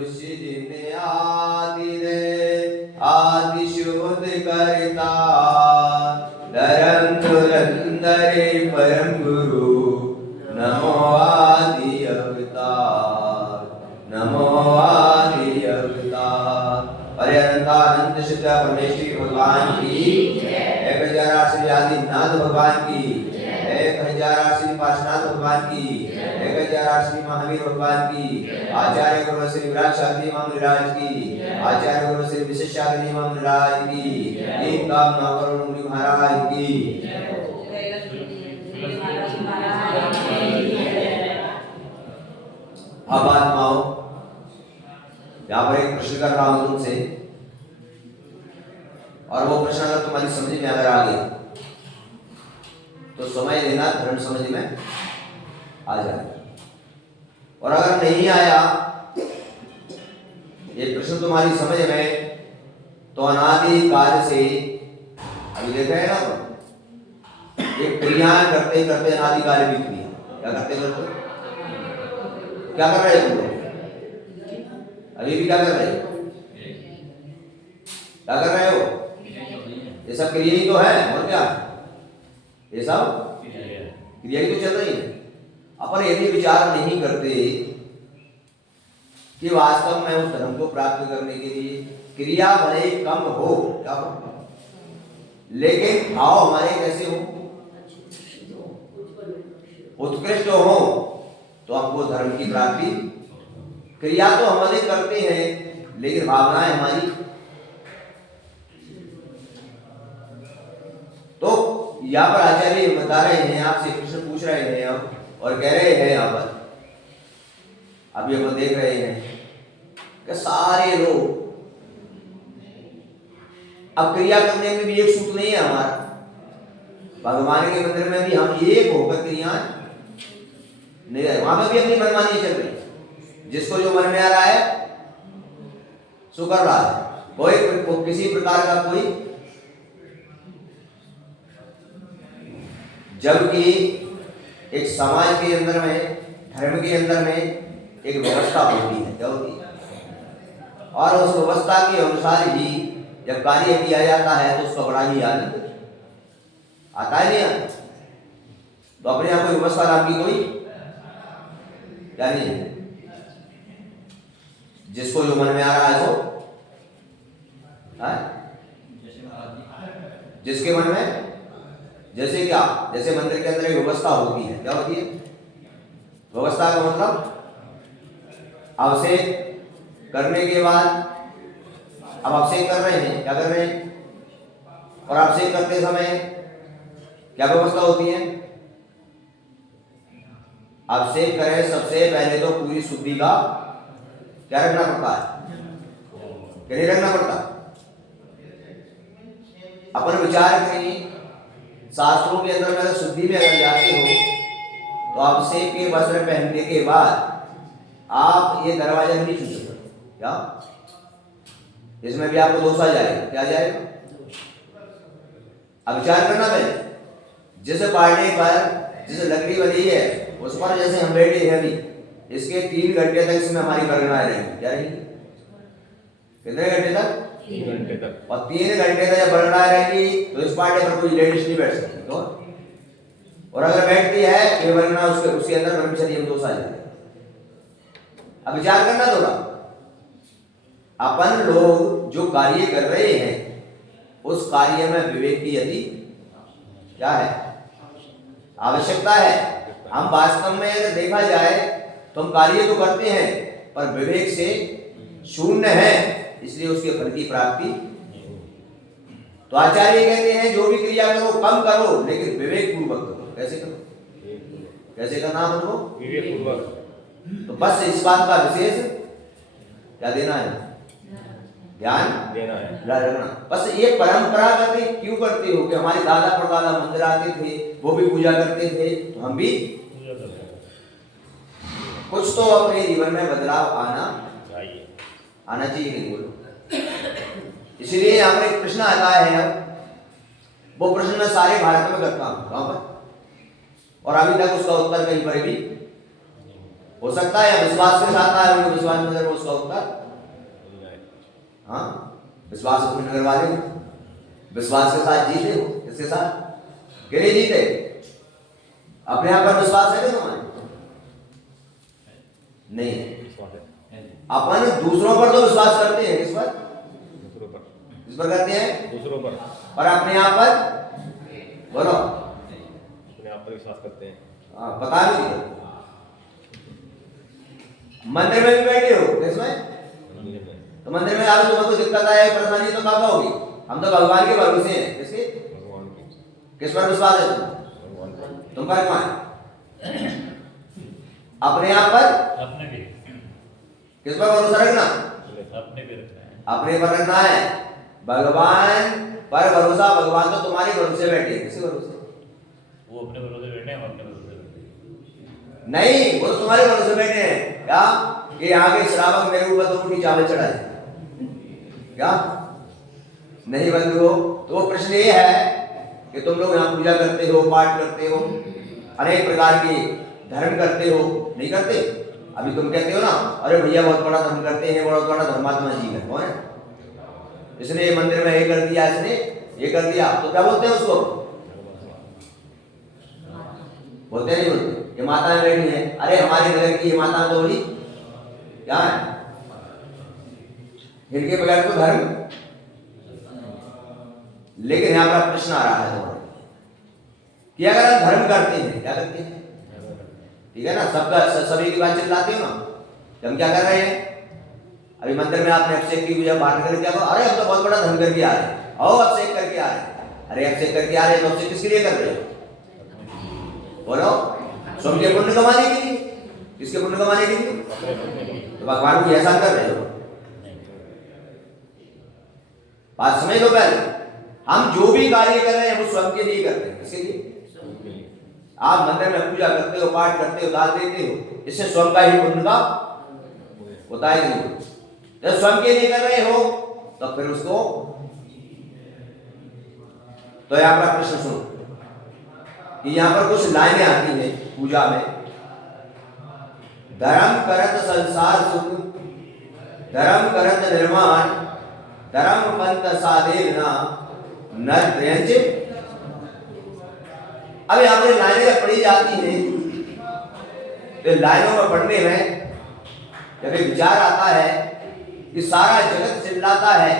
मनुष्य जिन आदि दे आदि शुद्ध करता धर्म धुरंधरे परम गुरु नमो आदि अवतार नमो आदि अवतार। अरे अनंतानंद सिद्ध परमेश्वरी भगवान की 1008 श्री आदिनाथ भगवान की 1008 श्री पार्श्वनाथ भगवान की 1008 श्री महावीर भगवान की आचार्य गुरु श्री विराट शांति महाराज की आचार्य गुरु श्री विशेषाग्नि महाराज की दीन काम करुण मुनि महाराज की। अब आत्माओं यहाँ पर एक प्रश्न कर रहा हूं तुमसे और वो प्रश्न अगर तुम्हारी समझ में अगर आ गया तो समझ लेना धर्म समझ में आ जाए और अगर नहीं आया ये प्रश्न तुम्हारी समझ में तो अनादि काल से अभी देख रहे हैं ना ये क्रिया करते करते अनादि काल भी क्रिया क्या करते क्या कर रहे हो तुम लोग अभी भी क्या कर रहे हो ये सब क्रिया ही तो है और क्या ये सब क्रिया ही तो चल रही है। अपन यदि विचार नहीं करते कि वास्तव में उस धर्म को प्राप्त करने के लिए क्रिया भले कम हो क्या हो लेकिन भाव हमारे कैसे हो उत्कृष्ट हो तो हमको धर्म की प्राप्ति क्रिया तो हम अधिक करते हैं लेकिन भावनाएं हमारी तो यहाँ पर आचार्य बता रहे हैं आपसे प्रश्न पूछ रहे हैं और कह रहे हैं यहाँ पर अभी हम देख रहे हैं कि सारे लोग अब क्रिया करने में भी एक सूत्र नहीं है हमारा भगवान के मंदिर में भी हम एक होकर क्रिया नहीं रहे वहां पर भी अपनी मनमानी चल रही जिसको जो मन में आ रहा है सो कर रहा है कोई किसी प्रकार का कोई जबकि एक समाज के अंदर में धर्म के अंदर में एक व्यवस्था होती है क्या होती है और उस व्यवस्था के अनुसार ही जब कार्य किया जाता है तो उसका बड़ा ही आनंद आता है नहीं आता तो अपने यहाँ कोई व्यवस्था नाम की कोई क्या नहीं है जिसको जो मन में आ रहा है वो जिसके मन में जैसे क्या जैसे मंदिर के अंदर एक व्यवस्था होती है क्या होती है व्यवस्था का मतलब अभिषेक करने के बाद अब अभिषेक कर रहे हैं क्या कर रहे हैं और अभिषेक करते समय क्या व्यवस्था होती है अभिषेक करें सबसे पहले तो पूरी शुद्धि का क्या रखना पड़ता है क्या नहीं रखना पड़ता अपन विचार करें शास्त्रों के अंदर में शुद्धि में अगर जाते हो तो अभिषेक के वस्त्र पहनने के बाद आप ये दरवाजा नहीं छू सकते क्या इसमें भी आपको दोष आ जाएगा क्या जाएगा अब विचार करना पहले जिस पार्टी पर जिस लकड़ी बनी है उस पर जैसे हम बैठे हैं अभी इसके 3 घंटे तक इसमें हमारी परिगणना रहेगी क्या रहेगी कितने घंटे तक 3 घंटे तक और 3 घंटे तक जब परिगणना रहेगी तो इस पार्टी पर कोई लेडीज नहीं बैठ सकती तो और अगर बैठती है ये परिगणना उसके अंदर ब्रह्मचर्य दोष आ जाएगा। अब विचार करना थोड़ा अपन लोग जो कार्य कर रहे हैं उस कार्य में विवेक की यदि क्या है आवश्यकता है हम वास्तव में अगर देखा जाए तो हम कार्य तो करते हैं पर विवेक से शून्य है इसलिए उसके फल की प्राप्ति तो आचार्य कहते हैं जो भी क्रिया करो कम करो लेकिन विवेक पूर्वक करो कैसे करना हमको विवेक पूर्वक तो बस इस बात का विशेष क्या देना है ध्यान देना है रखना बस ये परंपरा करते क्यों करते हो कि हमारे दादा परदादा मंदिर आते थे वो भी पूजा करते थे तो हम भी कुछ तो अपने जीवन में बदलाव आना चाहिए नहीं बोलो इसलिए यहाँ पर एक प्रश्न आता है वो प्रश्न मैं सारे भारत में करता हूँ कहाँ पर और अभी तक उसका उत्तर कहीं पर भी हो सकता है, या विश्वास के साथ आए होंगे, विश्वास नगर वो उसका उत्तर। हाँ, विश्वास नगर वाले विश्वास के साथ जीते हो, इसके साथ कि नहीं जीते? अपने आप पर विश्वास है कि तुम्हारे? नहीं है। अपन दूसरों पर तो विश्वास करते हैं, किस पर? दूसरों पर। किस पर करते हैं? दूसरों पर। और अपने आप पर बोलो, अपने आप पर विश्वास करते हैं। हाँ, पता नहीं। मंदिर में भी बैठे हो, किसमें? तो मंदिर में आगे तुम्हें कोई दिक्कत आए, परेशानी, तो कब होगी? हम तो भगवान के भरोसे हैं। किसके? भगवान की। किस पर विश्वास है तुम? भगवान पर। तुम पर कौन? अपने आप पर? अपने भी। किस पर भरोसा रखना? अपने भी रखना है। अपने पर रखना है। भगवान पर भरोसा, भगवान तो तुम्हारे भरोसे बैठे, किसके भरोसे? वो अपने भरोसे बैठे हैं, हम अपने भरोसे बैठे नहीं, वो तो तुम्हारे भरोसे बैठे हैं। क्या कि यहाँ के श्रावक मेरे ऊपर 2 मुट्ठी चावल चढ़ाए, क्या नहीं बंधु हो? तो वो प्रश्न ये है कि तुम लोग यहाँ पूजा करते हो, पाठ करते हो, अनेक प्रकार के धर्म करते हो, नहीं करते? अभी तुम कहते हो ना, अरे भैया बहुत बड़ा धर्म करते हैं, बहुत बड़ा धर्मात्मा जीव है। कौन है? इसने ये मंदिर में ये कर दिया, इसने ये कर दिया, तो क्या बोलते हैं उसको? बोलते नहीं बोलते? ये माताएं बैठी हैं, अरे हमारे नगर की ये माता तो बोली क्या है, इनके बगैर तो धर्म। लेकिन यहां पर प्रश्न आ रहा है तुम्हारे कि अगर हम धर्म करते हैं, क्या करते हैं? ठीक है ना, सबका सभी की बात चिल्लाते हो ना, तो हम क्या कर रहे हैं? अभी मंदिर में आपने अभिषेक की पूजा पाठ करके क्या, अरे हम तो बहुत बड़ा धर्म करके आ रहे हैं, आओ अभिषेक करके आ रहे हैं। अरे अभिषेक करके आ रहे हैं तो अभिषेक किसके लिए कर रहे हो? बोलो, स्वयं के पुण्य कमाने के लिए। किसके पुण्य कमाने के लिए? तो भगवान को ऐसा कर रहे हो? बात समझ लो पहले, हम जो भी कार्य कर रहे हैं वो स्वयं के लिए करते हैं। किसके लिए? आप मंदिर में पूजा करते हो, पाठ करते हो, दान देते हो, इससे स्वयं का ही पुण्य का होता है नहीं? जब स्वयं के लिए कर रहे हो तो फिर उसको, तो यहां पर प्रश्न सुनो कि यहां पर कुछ लाइनें आती हैं पूजा में। धर्म करत संसार सुख, धर्म करत निर्माण, धर्म पंथ साधे ना नर त्रयंच। अब यहां पर लाइनें जब पढ़ी जाती हैं तो लाइनों में पढ़ने में जब एक विचार आता है कि सारा जगत चिल्लाता है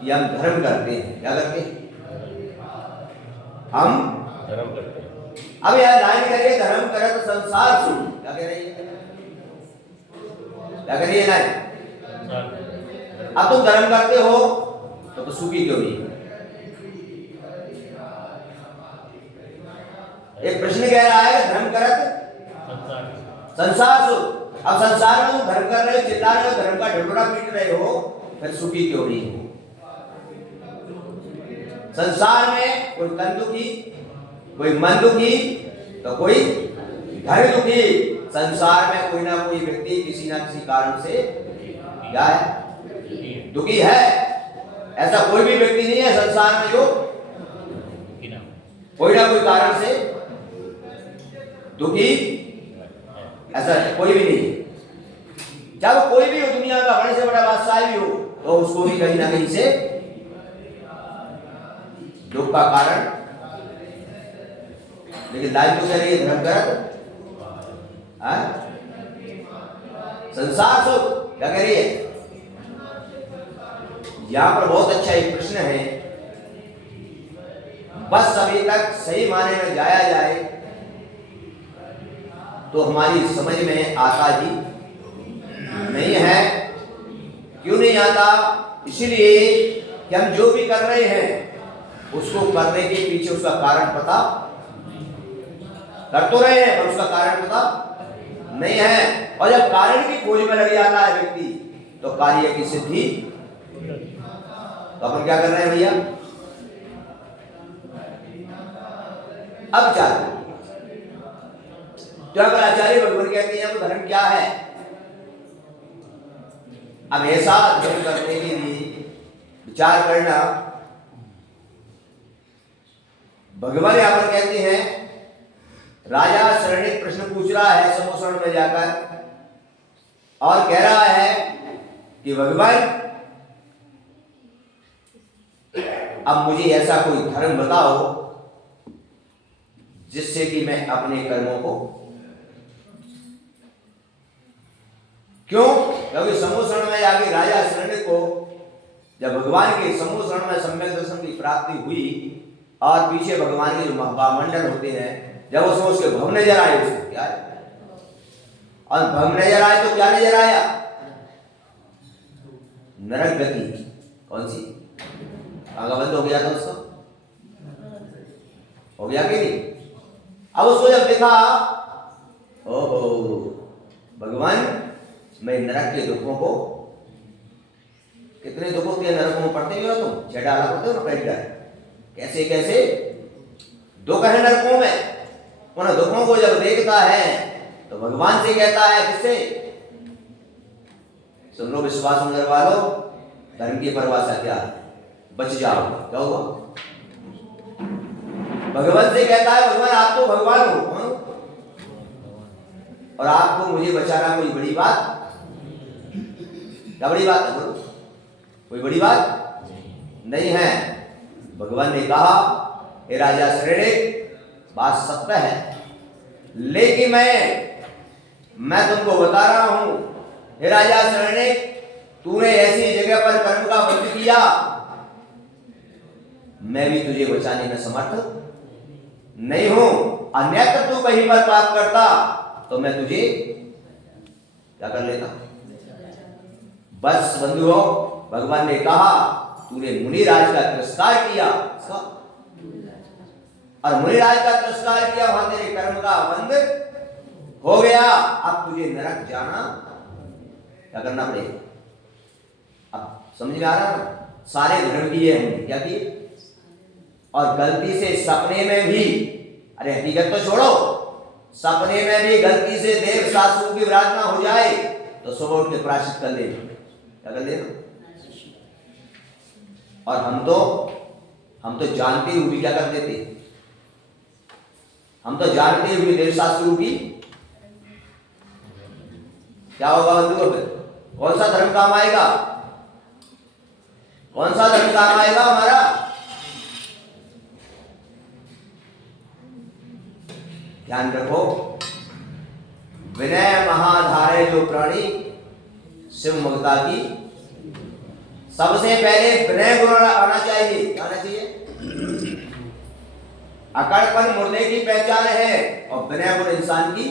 कि हम धर्म करते हैं। क्या करते हैं? हम धर्म करते हैं। अब यह लाइन करिए, धर्म करत संसार सुख। क्या कह रही है? क्या कह रही है लाइन? अब तुम धर्म करते हो तो सुखी क्यों नहीं? एक प्रश्न कह रहा है धर्म करत संसार सुख। अब संसार में तुम धर्म कर रहे हो, चिल्ला रहे हो, धर्म का ढिंढोरा पीट रहे हो, फिर सुखी क्यों नहीं हो? संसार में कोई तन दुखी, कोई मन दुखी, तो कोई धन दुखी। संसार में कोई ना कोई व्यक्ति किसी ना किसी कारण से क्या है? दुखी है। ऐसा कोई भी व्यक्ति नहीं है संसार में जो कोई ना कोई कारण से दुखी, ऐसा कोई भी नहीं। चाहे वो कोई भी हो, दुनिया का बड़े से बड़ा बादशाह भी हो, तो उसको भी कहीं ना कहीं से दुख का कारण। लेकिन लाइन तो कह रही है धर्म करत संसार सुख। क्या कह रही है? यहां पर बहुत अच्छा एक प्रश्न है, बस अभी तक सही माने में जाया जाए तो हमारी समझ में आता ही नहीं है। क्यों नहीं आता? इसलिए कि हम जो भी कर रहे हैं उसको करने के पीछे उसका कारण पता कर तो रहे हैं, पर उसका कारण पता नहीं है। और जब कारण की खोज में लग जाता है व्यक्ति तो कार्य की सिद्धि। तो अपन क्या कर रहे हैं भैया? अब क्या अगर आचार्य भगवान कहते हैं तो धर्म क्या है? अब ऐसा धर्म करने के लिए विचार करना, भगवान यहां पर कहते हैं राजा शरणिक प्रश्न पूछ रहा है सम्मोषण में जाकर और कह रहा है कि भगवान अब मुझे ऐसा कोई धर्म बताओ जिससे कि मैं अपने कर्मों को, क्यों? क्योंकि सम्मोषण में आगे राजा शरणिक को जब भगवान के सम्मोषण में सम्यक दर्शन की प्राप्ति हुई और पीछे भगवान के जो महामंडल होते हैं, जब उसके भव नजर आए, उसको क्या है? और भव नजर आए तो क्या नजर आया? नरक गति। कौन सी? आगा बंद हो गया था उसका, हो गया कि नहीं? अब उसको जब देखा, ओहो भगवान, मैं नरक के दुखों को, कितने दुखों के नरकों में पड़ते हो तुम, 6 डाला पड़ते हो ना, पैठ जाए, कैसे कैसे दुख है नरकों में। उन दुखों को जब देखता है तो भगवान से कहता है, किससे? सुन लो विश्वास नगर वालों, धर्म की परिभाषा क्या है? बच जाओ। क्या हुआ? भगवान से कहता है, भगवान आप तो भगवान हो, और आपको मुझे बचाना कोई बड़ी बात? क्या बड़ी बात है? बोलो, कोई बड़ी बात नहीं है। भगवान ने कहा, हे राजा शरणिक, बात सत्य है, लेकिन मैं तुमको बता रहा हूं, हे राजा शरणिक, तूने ऐसी जगह पर कर्म का बंध किया, मैं भी तुझे बचाने में समर्थ नहीं हूं। अन्यत्र तू कहीं पर पाप करता तो मैं तुझे क्या कर लेता? बस बंधुओं, भगवान ने कहा, तूने मुनिराज का तिरस्कार किया, और मुनिराज का तिरस्कार किया, वहां तेरे कर्म का बंध हो गया। अब तुझे नरक जाना क्या करना पड़ेगा? अब समझ में आ रहा है? सारे धर्म किए हमने, क्या किए? और गलती से सपने में भी, अरे हकीकत तो छोड़ो, सपने में भी गलती से देव सासू की विराधना हो जाए तो सुबह उठ के प्रायश्चित कर लेना। क्या कर लेना? और हम तो जानते हुए भी क्या कर देते? हम तो जानते हुए देव सासू की क्या होगा बंधुओं? फिर कौन सा धर्म काम आएगा? कौन सा धर्म काम आएगा हमारा? ध्यान रखो, विनय महाधारे जो प्राणी शिव ममता की, सबसे पहले विनय गुण आना चाहिए। क्या आना चाहिए? अकड़पन मुर्दे की पहचान है और विनय गुण इंसान की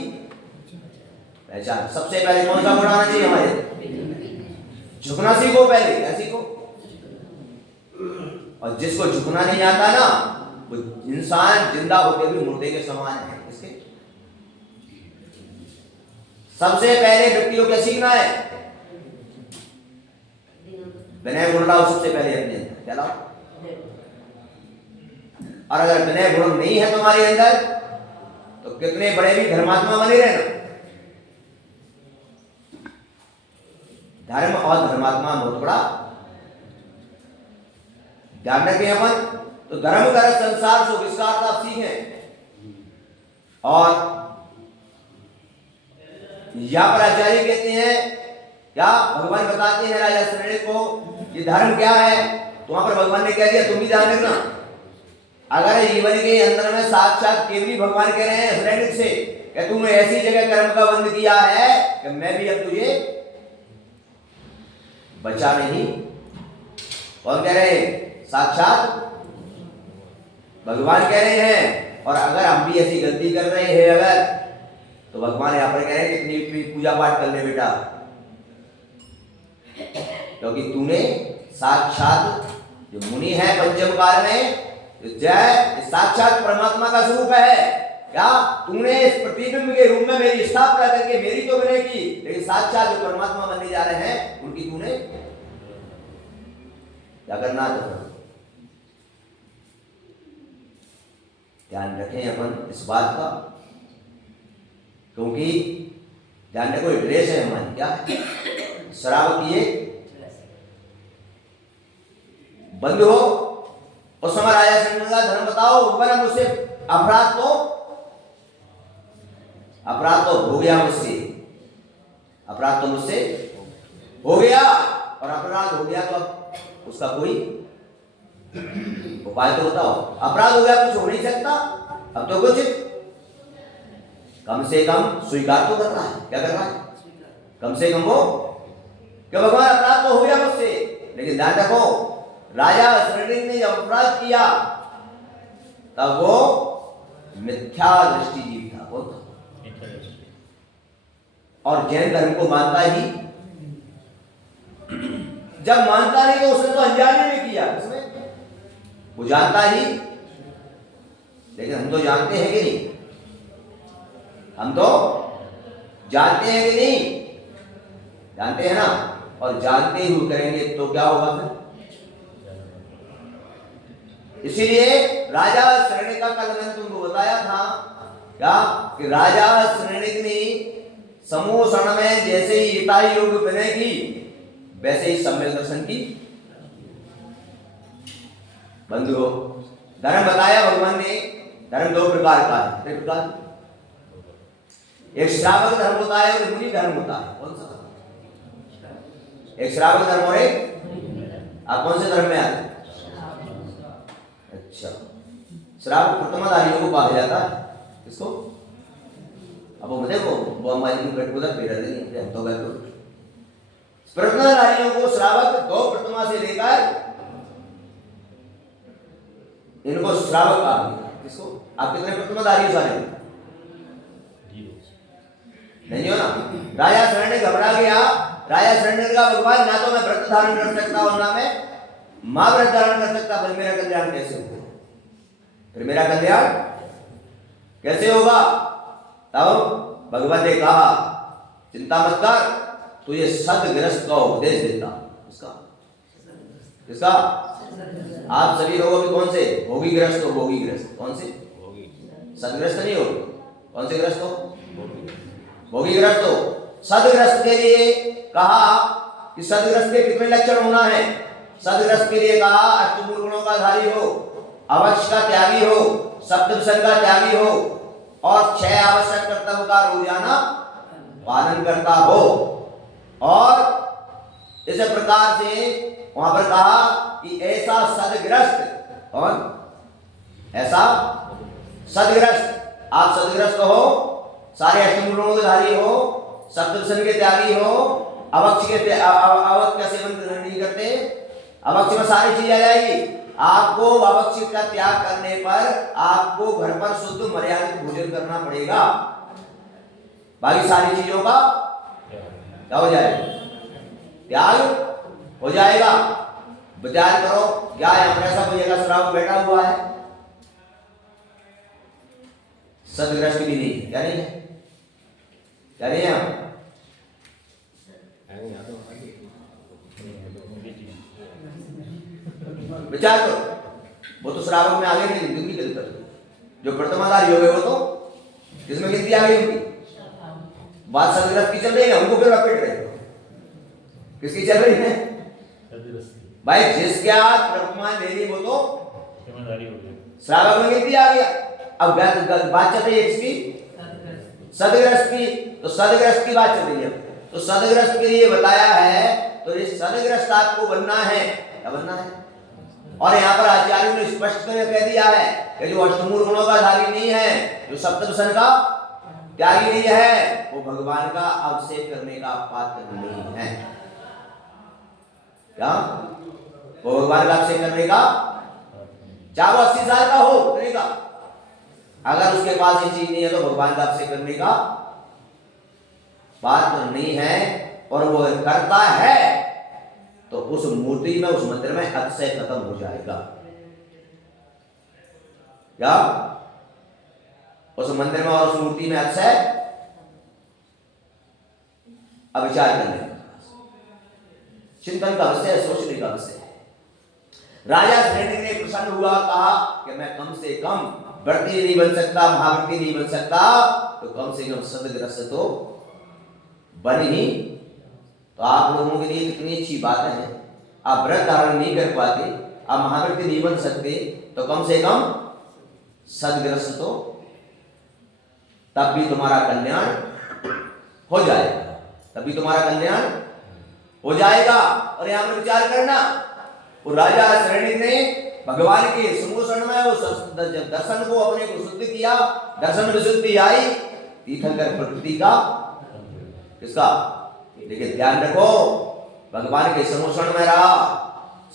पहचान। सबसे पहले कौन सा गुण आना चाहिए हमारे? झुकना सीखो पहले। क्या सीखो? और जिसको झुकना नहीं आता ना, वो इंसान जिंदा होते भी मुर्दे के समान है। इसके सबसे पहले व्यक्ति को क्या सीखना है? विनय गुण लाओ सबसे पहले अपने अंदर। क्या लाओ? और अगर विनय गुण नहीं है तुम्हारे अंदर तो कितने बड़े भी धर्मात्मा बने रहना, धर्म और धर्मात्मा बहुत बड़ा ध्यान रखें अपन। तो धर्म कर संसार सो विस्तार आप सीखें। और यहां पर आचार्य कहते हैं, क्या भगवान बताते हैं राजा शरणिक को ये धर्म क्या है, तो वहां पर भगवान ने कह दिया तुम भी ध्यान रखना। अगर जीवन के अंदर में साक्षात केवली भगवान कह रहे हैं शरणिक से कि तूने ऐसी जगह कर्म का बंध किया है कि मैं भी अब तुझे बचा नहीं। कौन कह रहे हैं? साक्षात भगवान कह रहे हैं। और अगर हम भी ऐसी गलती कर रहे हैं अगर, तो भगवान यहां पर कह रहे हैं कितनी भी पूजा पाठ कर ले बेटा, क्योंकि तूने साक्षात जो मुनि है पंचम काल में, जय साक्षात परमात्मा का स्वरूप है। क्या तूने इस प्रतिबिंब के रूप में मेरी स्थापना करके मेरी तो विनय की, लेकिन साक्षात जो परमात्मा बनने जा रहे हैं उनकी तूने क्या करना था? ध्यान रखें अपन इस बात का, क्योंकि ध्यान रखो ड्रेस है हमारी, क्या है? शराब की एक बंद हो। उस समय राजा शरणिक का धर्म बताओ, मुझसे अपराध तो अपराध तो हो गया मुझसे, अपराध तो मुझसे हो गया, और अपराध हो गया तो अब उसका कोई उपाय तो बताओ। अपराध हो गया, कुछ हो नहीं सकता, अब तो कुछ कम से कम स्वीकार तो कर रहा है। क्या कर रहा है? कम से कम वो, कि भगवान अपराध तो हो गया मुझसे, लेकिन ध्यान रखो राजा शृंग ने जब अपराध किया तब वो मिथ्या दृष्टि जीव था, वो था, और जैन धर्म को मानता ही, जब मानता नहीं तो उसने तो अनजाने में किया, उसमें वो जानता ही, लेकिन हम तो जानते हैं कि नहीं, हम तो जानते हैं कि नहीं, जानते हैं ना, और जानते हुए करेंगे तो क्या होगा फिर? इसीलिए राजा शृंग का कल मैंने तुमको बताया था क्या, कि राजा शृंग ने समूह क्षण में जैसे ही हिताई योग विनय की, वैसे ही सम्यक दर्शन की। बंधुओं, धर्म बताया भगवान ने, धर्म दो प्रकार का है, कितने प्रकार? एक श्रावक धर्म होता है और मुनि धर्म होता है। कौन सा? एक श्रावक धर्म और एक, आप कौन से धर्म में आते? अच्छा, श्रावक प्रथमाधारियों को कहा जाता है, किसको? अब वो देखो वो हमारी उधर पे रहते नहीं, तो गए प्रथमाधारियों को श्रावक दो प्रथमा से लेकर इनको श्रावक कहा गया। किसको? आप कितने प्रथमाधारी हो सारे? नहीं हो ना। राजा शृंग घबरा गया, राजा शृंग का भगवान ना तो मैं व्रत धारण कर सकता और ना मैं मां व्रत धारण कर सकता, फिर मेरा कल्याण कैसे होगा? फिर मेरा कल्याण कैसे होगा? तब भगवान ने कहा चिंता मत कर, तुझे सदगृहस्थ का उपदेश देता। किसका? किसका? आप सभी लोगों में कौन से? भोगी गृहस्थ हो, भोगी गृहस्थ। कौन से? सदगृहस्थ नहीं हो, कौन से गृहस्थ हो? भोगी गृहस्थ हो। सदगृहस्थ के लिए कहा कि सदगृहस्थ के कितने लक्षण होना है? सदगृहस्थ के लिए कहा अष्टमूल गुणों का धारी हो, अवश्य का त्यागी हो, सप्तदशन का त्यागी हो, और 6 आवश्यक कर्तव्य का रोजाना पालन करता हो। और इस प्रकार से वहां पर कहा कि ऐसा सदगृहस्थ, और ऐसा सदगृहस्थ, आप सदगृहस्थ हो, सारे अष्टमूल गुणों के धारी हो, सप्तदशन के त्यागी हो, अवक्ष के अवक्ष का सेवन नहीं करते, अवक्ष में सारी चीज आ जाएगी। आपको अवक्ष का त्याग करने पर आपको घर पर शुद्ध मर्यादित भोजन करना पड़ेगा, बाकी सारी चीजों का क्या हो जाएगा? त्याग हो जाएगा। विचार करो, क्या ऐसा कोई जगह श्रावक बैठा हुआ है? सदगृहस्थ भी नहीं, क्या नहीं है? क्या नहीं है? विचार करो, वो तो श्रावक में आगे नहीं, दुखी करते। जो प्रथमाधारी हो गए वो तो किसमें गिनती आ गई उनकी? बात सदगृहस्थ की चल रही है, हमको फिर लपेट रहे हो। किसकी चल रही है भाई? जिसके हाथ प्रथमा ले ली वो तो श्रावक में गिनती आ गया। अब बात चल रही है इसकी सदगृहस्थ की, तो सदगृहस्थ की बात चल रही है। तो सदगृहस्थ के लिए बताया है, तो इस सदगृहस्थ आपको बनना है। क्या बनना है? और यहाँ पर आचार्यों ने स्पष्ट कह दिया है कि जो अष्टमूल गुणों का धारी नहीं है, जो सप्तदशन का त्यागी नहीं है, वो भगवान का अभिषेक करने का पात्र नहीं है। क्या? वो भगवान का अभिषेक करने का, चाहे वो 80 साल का हो, उतने का, अगर उसके पास ये चीज नहीं है तो भगवान का अभिषेक करने का पात्र नहीं है। और वो करता है तो उस मूर्ति में, उस मंदिर में अतिशय खत्म हो जाएगा। क्या? उस मंदिर में और उस मूर्ति में अतिशय अविचार करने का, चिंतन का विषय, सोचने का विषय है। राजा शृंग ने प्रसन्न हुआ, कहा कि मैं कम से कम व्रती नहीं बन सकता, महाव्रती नहीं बन सकता, तो कम से कम सदगृहस्थ तो बन ही। तो आप लोगों के लिए कितनी अच्छी बात है, आप व्रत धारण नहीं कर पाते, आप महाव्रती नहीं बन सकते, तो कम से कम सदगृहस्थ तो तब भी तुम्हारा कल्याण हो जाएगा, तभी तुम्हारा कल्याण हो जाएगा। और यहां पर विचार करना, वो राजा शरणी ने भगवान के समूषण में वो जब दर्शन को अपने को शुद्ध किया, दर्शन में शुद्धि आई, तीर्थंकर प्रकृति का किसका, लेकिन ध्यान रखो भगवान के समूषण में रहा,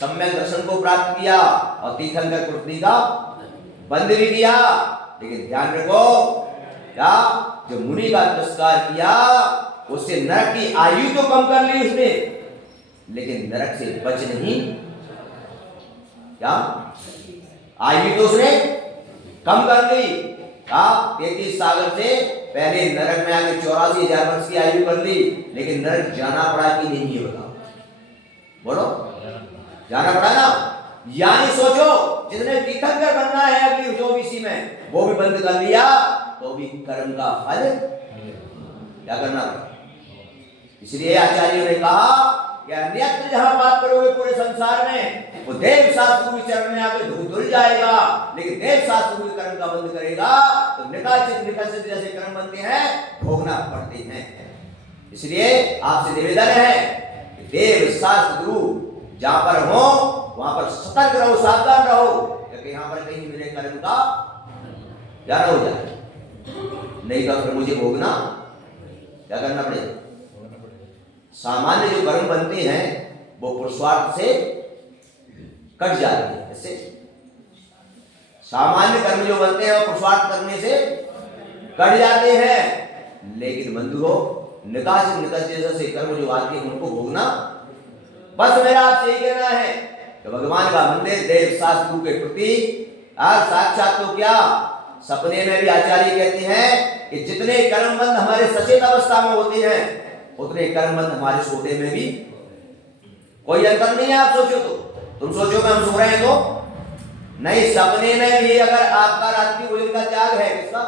सम्यक दर्शन को प्राप्त किया और तीर्थंकर प्रकृति का बंद भी किया। लेकिन ध्यान रखो क्या, जो मुनि का तिरस्कार किया उससे नरक की आयु तो कम कर ली उसने, लेकिन नरक से बच नहीं, क्या आयु तो उसने कम कर ली। 33 सागर से पहले नरक में आके 84,000 वर्ष की आयु कर ली, लेकिन नरक जाना पड़ा कि नहीं, ये बताओ, बोलो, जाना पड़ा ना। यानी सोचो जिसने तीर्थंकर बनना है अगली 24 में, वो भी बंद कर लिया, तो भी कर्म का फल क्या करना पड़ा। इसलिए आचार्यों ने कहा कि अन्यत्र जहां पाप करोगे पूरे संसार में, वो देव शास्त्र के चरण में आकर धुल जाएगा, लेकिन देव शास्त्र के कर्म का बंद करेगा तो निकाचित निकसित जैसे कर्म बनते हैं भोगना पड़ते हैं। इसलिए आपसे निवेदन है कि देव शास्त्र गुरु जहां पर हो वहां पर सतर्क रहो, सावधान रहो, क्योंकि यहां पर कहीं मेरे कर्म का क्या हो जाए, नहीं तो फिर मुझे भोगना क्या करना पड़ेगा। सामान्य जो कर्म बनते हैं वो पुरुषार्थ से कट जाते हैं, ऐसे सामान्य कर्म जो बनते हैं वो पुरुषार्थ करने से कट जाते हैं, लेकिन बंधुओं निकासित जैसे कर्म जो आते हैं उनको भोगना। बस मेरा आपसे यही कहना है कि भगवान का मंदिर देव शास्त्र के प्रति आज साक्षात तो क्या, सपने में भी आचार्य कहते हैं कि जितने कर्मबंध हमारे सचेत अवस्था में होते हैं उतने कर्मबंध हमारे सोते में भी कोई अंतर नहीं है। आप सोचो तो, तुम सोचो कि हम सो रहे हैं तो नहीं, सपने में भी अगर आपका रात्रि भोजन का त्याग है किसका,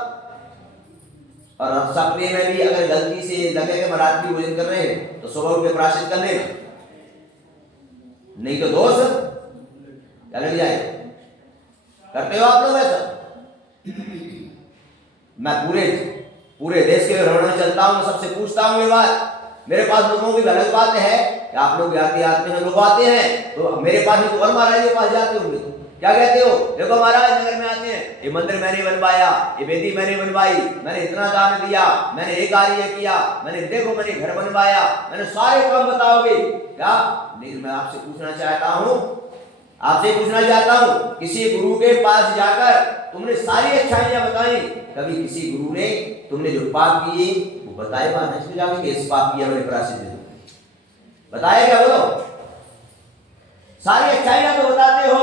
और सपने में भी अगर गलती से लगे कि हम रात्रि भोजन कर रहे हैं तो सुबह उठ के प्रायश्चित कर लेना, नहीं तो दोष क्या लग जाए। करते हो आप लोग ऐसा? मैं पूरे देश के भ्रमण में चलता हूं, सबसे पूछता हूं ये बात। मेरे पास लोगों की अलग बात है कि आप लोग आते हैं, लोग आते हैं तो मेरे पास नहीं तो और महाराज के पास जाते होंगे, क्या कहते हो, देखो महाराज नगर में आते हैं, ये मंदिर मैंने बनवाया, ये वेदी मैंने बनवाई, मैंने इतना दान दिया, मैंने एक कार्य किया, मैंने देखो मैंने घर बनवाया, मैंने सारे काम बताओगे क्या। लेकिन मैं आपसे पूछना चाहता हूं, किसी गुरु के पास जाकर तुमने सारी अच्छाइयां बताई, कभी किसी गुरु ने तुमने जो पाप किए वो बताए बात नहीं, जाके कैसे पाप किया मैंने प्रायश्चित बताया क्या, बोलो। सारी अच्छाइयां तो बताते हो,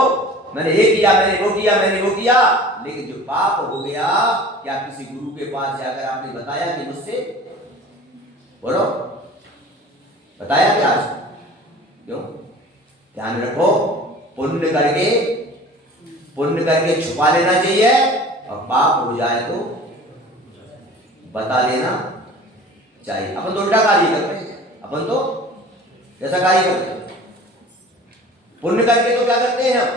मैंने ये किया, मैंने वो किया, लेकिन जो पाप हो गया क्या किसी गुरु के पास जाकर आपने बताया कि मुझसे, बोलो, बताया क्या? क्यों? ध्यान रखो, पुण्य करके छुपा लेना चाहिए, और पाप हो जाए तो बता देना चाहिए। अपन तो उल्टा कार्य करते हैं, अपन तो जैसा कार्य करते हैं, पुण्य करके तो क्या करते हैं हम,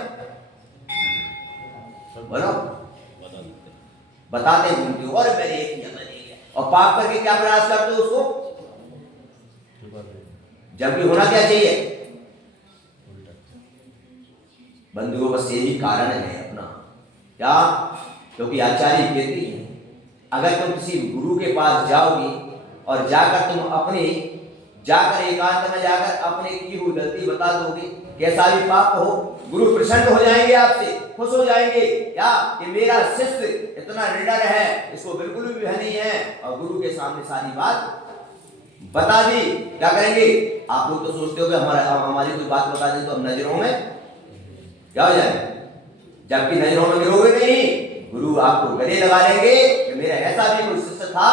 बोलो, बताते घूमते हो, और मैंने ये किया, और पाप करके क्या प्रयास करते हो उसको, जबकि होना क्या चाहिए। बंधुओं बस यही कारण है अपना, क्या, क्योंकि आचार्य कहती है अगर तुम किसी गुरु के पास जाओगे और जाकर एकांत में जाकर अपने की हुई गलती बता दोगे, कैसा भी पाप हो, गुरु प्रसन्न हो जाएंगे आपसे, खुश हो जाएंगे, क्या कि मेरा शिष्य इतना निडर है, इसको बिल्कुल भी भय नहीं है, और गुरु के सामने सारी बात बता दी। क्या करेंगे आप लोग तो सोचते हो कि हमारी कोई बात बता दें तो हम नजरों में क्या हो जाए, जबकि नजरों में गिरोगे नहीं, गुरु आपको गले लगा लेंगे कि मेरा ऐसा भी कोई शिष्य था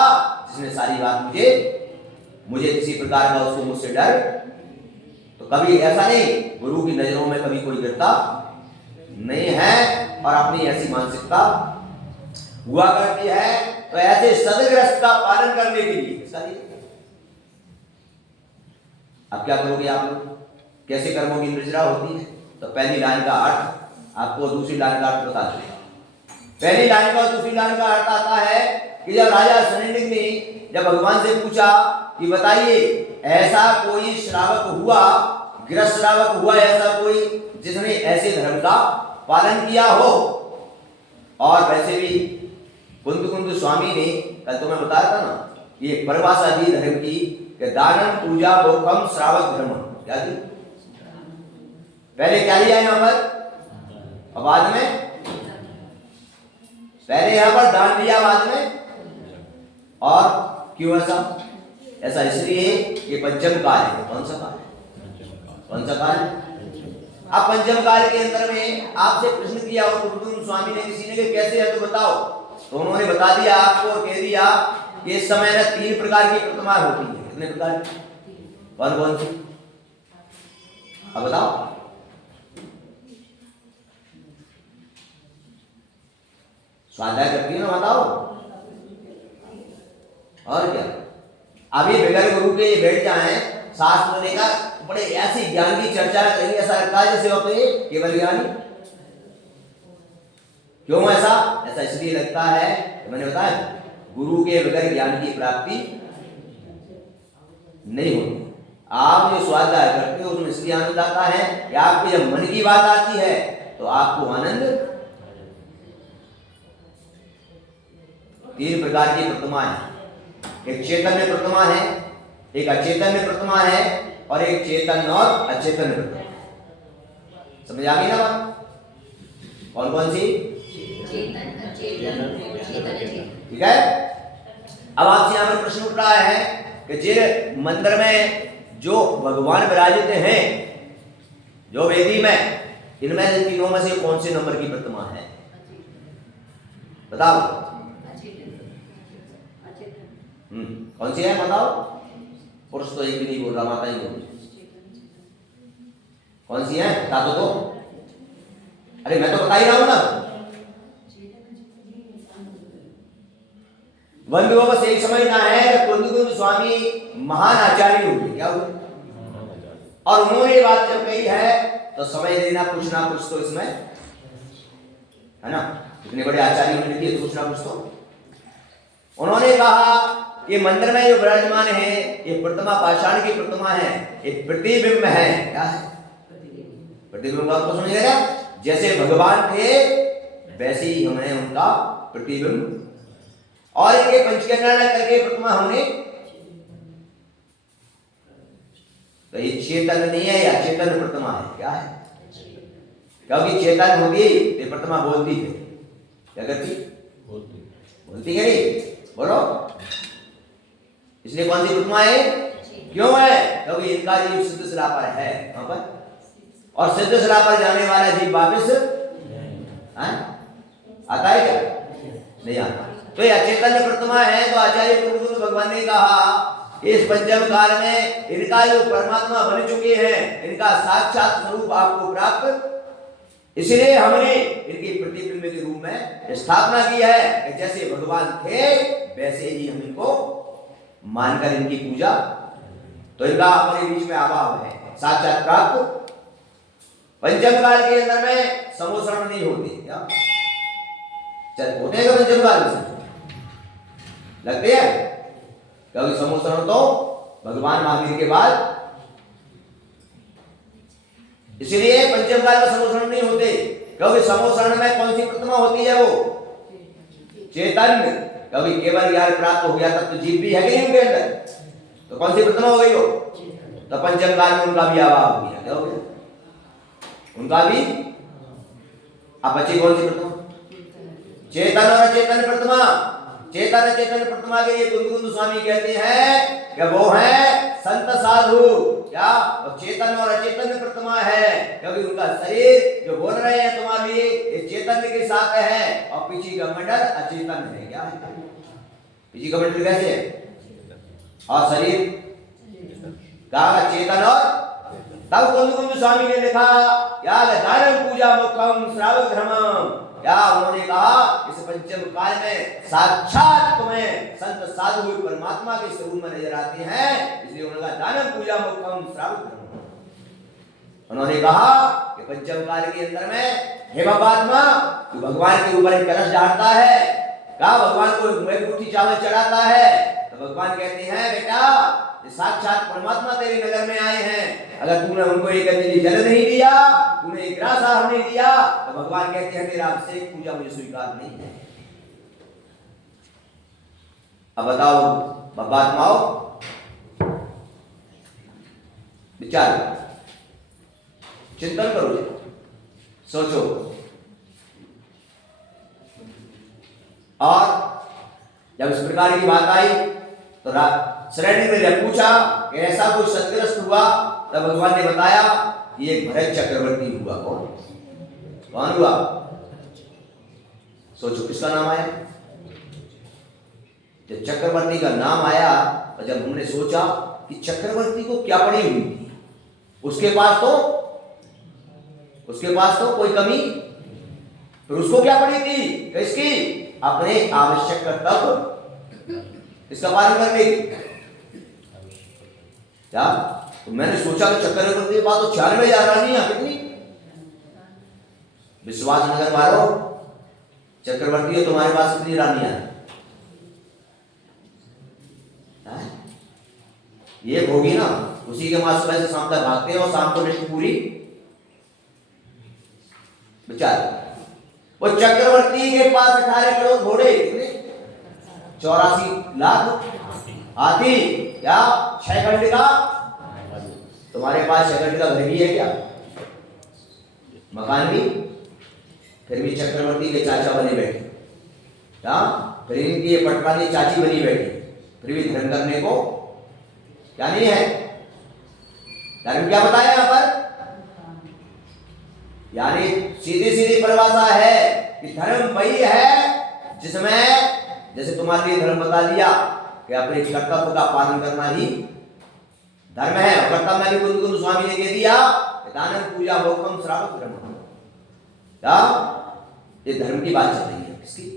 जिसने सारी बात मुझे किसी प्रकार का उसको मुझसे डर, तो कभी ऐसा नहीं, गुरु की नजरों में कभी कोई गिरता नहीं है, और अपनी ऐसी मानसिकता हुआ करती है। तो ऐसे सदग्रस्त का पालन करने के लिए अब क्या करोगे आप लोग, कैसे कर्मों की निर्जरा होती है। तो पहली लाइन का अर्थ आपको दूसरी लाइन का अर्थ बता दूंगा। पहली लाइन का और दूसरी लाइन का अर्थ आता है कि जब राजा सनंडिक ने जब भगवान से पूछा कि बताइए ऐसा कोई श्रावक हुआ, गृहस्थ श्रावक हुआ ऐसा कोई जिसने ऐसे धर्म का पालन किया हो। और वैसे भी कुंद स्वामी ने कल तो मैं बताया था ना, ये परिभाषा दी धर्म की कि दानम पूजा मोक्षम श्रावक धर्म। क्या दी? पहले क्या लिया यहाँ पर और बाद में? पहले यहाँ पर दान दिया, बाद में। और क्यों ऐसा? ऐसा इसलिए ये पंचम काल है। कौन सा काल है? कौन सा काल है? अब पंचम काल के अंदर में आपसे प्रश्न किया और कुंद स्वामी ने किसी ने कि कैसे है तो बताओ, तो उन्होंने बता दिया आपको और कह दिया कि इस समय में 3 प्रकार की प्रतिमा होती है। कितने प्रकार? कौन कौन सी? अब बताओ। स्वाध्याय करती है ना, बताओ। और क्या? अभी बगैर गुरु के बैठ जाए शास्त्र लेकर बड़े ऐसी ज्ञान की चर्चा करेंगे, ऐसा लगता है जैसे होते हैं केवल ज्ञानी। क्यों ऐसा? ऐसा इसलिए लगता है, मैंने बताया गुरु के बगैर ज्ञान की प्राप्ति नहीं होती। आप जो स्वाध्याय करते हो उसमें इसलिए आनंद आता है कि आपके जब मन की बात आती है तो आपको आनंद। 3 प्रकार की प्रतिमा है, एक चैतन्य प्रतिमा है, एक अचेतन्य प्रतिमा है और एक चेतन और अचेतन प्रतिमा। समझ आ गई ना बात? कौन कौन सी? ठीक है। अब आपसे यहाँ पर प्रश्न उठ रहा है कि जे मंदिर में जो भगवान विराजित हैं, जो वेदी में, इनमें से तीनों में से कौन से नंबर की प्रतिमा है? बताओ। कौन सी है बताओ? पुरुष तो एक भी नहीं बोल रहा, माता ही बोल रही। कौन सी है बता दो तो। अरे मैं तो बता ही रहा हूं ना। बंधुओं बस एक समझना है कि कुंद स्वामी महान आचार्य हुए। क्या हुए? और उन्होंने ये बात जब कही है तो समझ लेना कुछ ना कुछ तो इसमें है ना। इतने बड़े आचार्य ने लिखी तो कुछ ना कुछ तो। उन्होंने कहा ये मंदिर में जो विराजमान है ये प्रतिमा पाषाण की प्रतिमा है, ये प्रतिबिंब है। क्या है? प्रतिबिंब। आपको समझ गया? जैसे भगवान थे वैसे ही हमें उनका प्रतिबिंब, और इनके पंचकन्या करके प्रतिमा हमने। तो ये चेतन नहीं है, या चेतन प्रतिमा है। क्या है? क्योंकि चेतन होती ये प्रतिमा बोलती है। क्या करती? बोलती है नहीं? बोलो। इसलिए कौन सी प्रतिमा है? क्यों है? क्योंकि इनका जीव सिद्ध शिला पर है। कहां पर? और सिद्ध शिला पर जाने वाला जीव वापिस आता है क्या? नहीं आता। तो ये अचेतन प्रतिमा है। तो आचार्य कुंद भगवान ने कहा इस पंचम काल में इनका जो परमात्मा बन चुके हैं, इनका साक्षात स्वरूप आपको प्राप्त, इसलिए हमने इनकी प्रतिबिंब के रूप में स्थापना की है कि जैसे भगवान थे वैसे ही हम इनको मानकर इनकी पूजा। तो इनका हमारे बीच में अभाव है, साक्षात प्राप्त। पंचम काल के अंदर में समोसरण नहीं होते। क्या चल होते हैं? पंचम काल में लगते हैं, क्योंकि समोसरण तो भगवान महावीर के बाद, इसलिए पंचम काल में समोसरण नहीं होते। क्योंकि समोसरण में कौन सी प्रतिमा होती है? वो चैतन्य। क्योंकि केवल ज्ञान प्राप्त हो गया तब तो जीव भी है कि नहीं उनके अंदर, तो कौन सी प्रतिमा हो गई वो? तो पंचम काल में उनका भी अभाव हो गया। क्या हो गया? उनका भी। अब बची कौन सी प्रतिमा? चेतन और अचेतन प्रतिमा। चेतन चेतन प्रतिमा के लिए कुंद स्वामी कहते हैं कि वो है संत साधु। क्या? और चेतन और अचेतन प्रतिमा है, क्योंकि उनका शरीर जो बोल रहे हैं तुम्हारे लिए ये चेतन के साथ है, और पीछे का मंडल अचेतन है। क्या है? पीछे का मंडल कैसे है? और शरीर का चेतन। और तब कुंद स्वामी ने लिखा क्या? दानम पूजा मुखम श्रावक धर्मम। क्या उन्होंने कहा इस पंचम काल में साक्षात तुम्हें संत साधु परमात्मा के स्वरूप में नजर आते हैं, इसलिए उन्होंने कहा दानम पूजा मुखम श्रावक धर्मम। उन्होंने कहा कि पंचम काल के अंदर में हे परमात्मा तू भगवान के ऊपर एक कलश ढालता है, कहा भगवान को एक मुट्ठी चावल चढ़ाता है तो भगवान कहते हैं बेटा ये साक्षात परमात्मा तेरे नगर में आए हैं, अगर तूने उनको एक अंजलि जल नहीं दिया, तूने एक ग्रास आहार नहीं दिया तो भगवान कहते हैं तेरा अभिषेक पूजा मुझे स्वीकार नहीं है। अब बताओ बाबा विचार चिंतन करो, सोचो। और जब इस प्रकार की बात आई तो श्रेणी ने पूछा कि ऐसा कोई सत्ग्रस्त हुआ, तब भगवान ने बताया ये एक भरत चक्रवर्ती हुआ। कौन हुआ? सोचो किसका नाम आया। जब चक्रवर्ती का नाम आया और जब हमने सोचा कि चक्रवर्ती को क्या पड़ी हुई थी, उसके पास तो कोई कमी, फिर उसको क्या पड़ी थी? किसकी? अपने आवश्यक कर्तव्य इसका पालन करने की। क्या तो मैंने सोचा कि चक्रवर्ती के पास तो 96 रानियां, कितनी? विश्वास नगर वालों, चक्रवर्ती है तुम्हारे पास कितनी रानियां हैं? ये होगी ना, उसी के पास सुबह से शाम तक भागते हैं और शाम को निष्ठ पूरी विचार। वो चक्रवर्ती के पास 18 करोड़ घोड़े, कितने? 84 लाख हाथी, क्या 6 खंड का? तुम्हारे पास 6 खंड का घर भी है क्या? मकान भी? फिर भी चक्रवर्ती के चाचा बने बैठे, क्या? फिर इनकी ये पटरानी चाची बनी बैठी, फिर भी धर्म करने को क्या नहीं है? धर्म क्या बताया यहां पर? यानी सीधी सीधी परिभाषा है कि धर्म वही है जिसमें, जैसे तुम्हारे लिए धर्म बता दिया कि अपने कर्तव्य का पालन करना ही धर्म है। और कर्तव्य में भी कुंद स्वामी ने कह दिया दान पूजा भोक्तम श्रावक धर्म। क्या ये धर्म की बात चल रही है किसकी?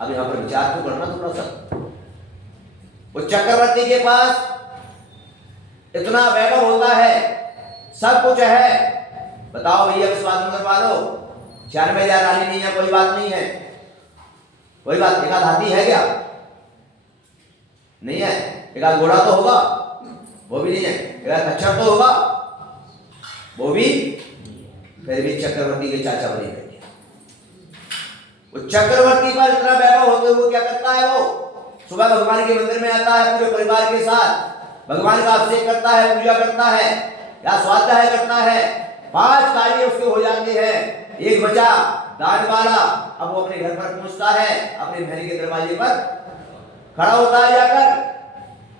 अब यहां पर विचार तो करना थोड़ा सा। वो चक्रवर्ती के पास इतना वैभव होता है, सब कुछ है। बताओ भैया विश्वास न करवा लो, 96 रानी नहीं है, कोई बात नहीं है, कोई बात। एक आध हाथी है क्या? नहीं है। एक आध घोड़ा तो होगा, वो भी नहीं है। एक आध खच्चर तो होगा, वो भी। फिर भी चक्रवर्ती के चाचा बने बैठे। वो चक्रवर्ती पर इतना वैभव होते हुए क्या करता है? वो सुबह भगवान के मंदिर में आता है पूरे परिवार के साथ, भगवान का अभिषेक करता है, पूजा करता है या स्वाध्याय करता है। 5 कार्य उसके हो जाते हैं। एक बचा दान वाला, अब वो अपने घर पर पहुंचता है, अपने महल के दरवाजे पर खड़ा होता है जाकर।